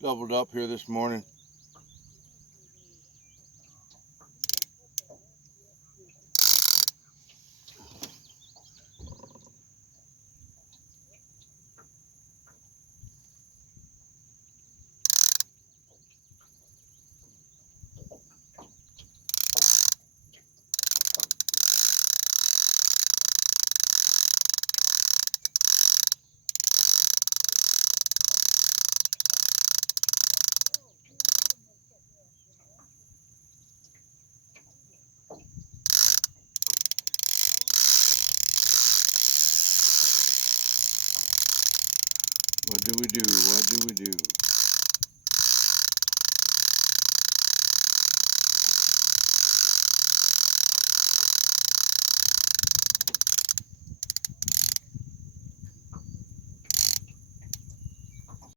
doubled up here this morning. What do we do? What do we do?